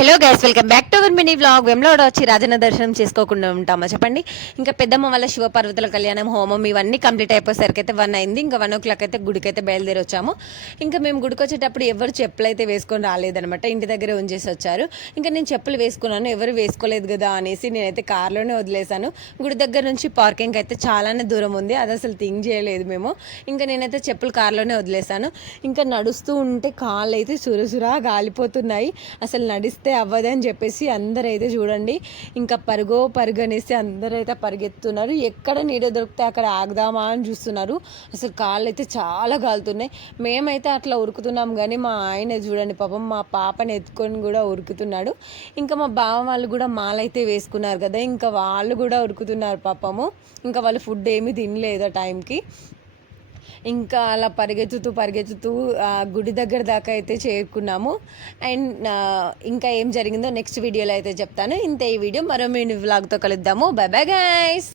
Hello guys, welcome back to our mini vlog. Vemulawada వచ్చి రాజన్న దర్శనం చేసుకోకుండా ఉంటామా చెప్పండి. ఇంకా పెద్దమ్మ వాళ్ళ శివపార్వతుల కళ్యాణం, హోమం ఇవన్నీ కంప్లీట్ అయిపోయేసరికి అయితే 1 అయింది. ఇంకా 1 o'clock అయితే గుడికి అయితే బయలుదేరి వచ్చాము. ఇంకా మేము గుడికి వచ్చేటప్పుడు ఎవరు చెప్పులు అయితే వేసుకొని రాలేదనమాట, ఇంటి దగ్గరే ఉంచేసి వచ్చారు. ఇంకా నేను చెప్పులు వేసుకున్నాను, ఎవరు వేసుకోలేదు కదా అనేసి నేనైతే కార్లోనే వదిలేశాను. గుడి దగ్గర నుంచి పార్కింగ్ అయితే చాలానే దూరం ఉంది, అది అసలు థింక్ చేయలేదు మేము. ఇంకా నేనైతే చెప్పులు కార్లోనే వదిలేశాను. ఇంకా నడుస్తూ ఉంటే కాళ్ళు అయితే సురసురా గాలిపోతున్నాయి. అసలు నడిస్తే అవ్వదని చెప్పేసి అందరైతే చూడండి ఇంకా పరుగు అనేసి అందరైతే పరిగెత్తున్నారు. ఎక్కడ నీడ దొరికితే అక్కడ ఆగదామా అని చూస్తున్నారు. అసలు కాళ్ళు అయితే చాలా కాలుతున్నాయి. మేమైతే అట్లా ఉరుకుతున్నాం కానీ మా ఆయన చూడండి పాపం మా పాపని ఎత్తుకొని కూడా ఉరుకుతున్నాడు. ఇంకా మా బావ వాళ్ళు కూడా మాలైతే వేసుకున్నారు కదా, ఇంకా వాళ్ళు కూడా ఉరుకుతున్నారు పాపము. ఇంకా వాళ్ళు ఫుడ్ ఏమీ తినలేదు ఆ టైంకి. ఇంకా అలా పరిగెత్తుతూ గుడి దగ్గర దాకా అయితే చేరుకున్నాము. అండ్ ఇంకా ఏం జరిగిందో నెక్స్ట్ వీడియోలో అయితే చెప్తాను. ఇంత ఈ వీడియో మరో మీ వ్లాగ్తో కలుద్దాము. By bye guys.